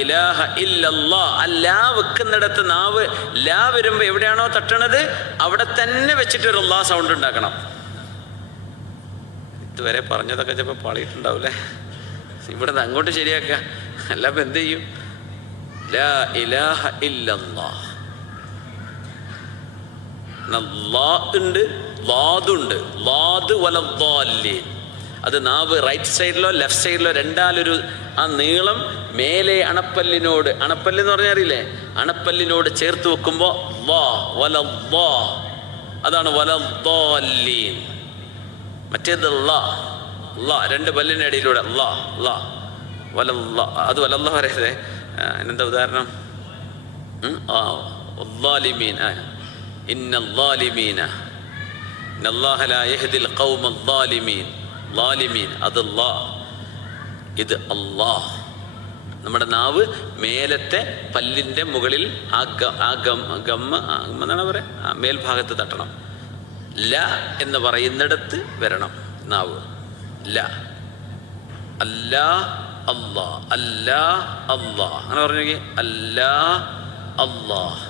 ഇലാഹ ഇല്ലല്ലാഹ്. അല്ലാ വെക്കുന്നിടത്ത് നാവ് ലാ വരുമ്പോൾ എവിടെയാണോ തട്ടണത് അവിടെ തന്നെ വെച്ചിട്ട് ഒരു അല്ലാഹ് സൗണ്ട് ഉണ്ടാക്കണം. ഇതുവരെ പറഞ്ഞതൊക്കെ ചിലപ്പോൾ പാളിയിട്ടുണ്ടാവില്ലേ? ഇവിടുന്ന് അങ്ങോട്ട് ശരിയാക്കുക. അല്ലാതെ എന്ത് ചെയ്യും? ലാ ഇലാഹ ഇല്ലല്ലാഹ്. ലാ ഉണ്ട്, ലാദുണ്ട്. ലാദ് വലദ്ദാലിൻ. അത് നാവ് റൈറ്റ് സൈഡിലോ ലെഫ്റ്റ് സൈഡിലോ രണ്ടാലൊരു ആ നീളം മേലെ അണപ്പല്ലിനോട്, അണപ്പല്ല് എന്ന് പറഞ്ഞാൽ അറിയില്ലേ, അണപ്പല്ലിനോട് ചേർത്ത് വെക്കുമ്പോൾ ലാ വലദ്ദാ, അതാണ് വലദ്ദാലിൻ. മറ്റേത് ലാ ലാ, രണ്ട് പല്ലിൻ്റെ ഇടയിലൂടെ ലാ ലാ വലല്ലാ. അത് വലല്ലാ പറയരുതേ. എന്താ ഉദാഹരണം? الظالمين إن الظالمين إن الله لا يهدي القوم الظالمين. ظالمين അത് അല്ലാഹ്, ഇത് അല്ലാഹ്. നമ്മുടെ നാവ് മേലത്തെ പല്ലിൻ്റെ മുകളിൽ എന്നാണ് പറയുക, മേൽഭാഗത്ത് തട്ടണം. ല എന്ന് പറയുന്നിടത്ത് വരണം നാവ്. ല അല്ലാ അല്ലാ അല്ലാ അല്ലാ, അങ്ങനെ പറഞ്ഞു. അല്ലാ അല്ലാഹ്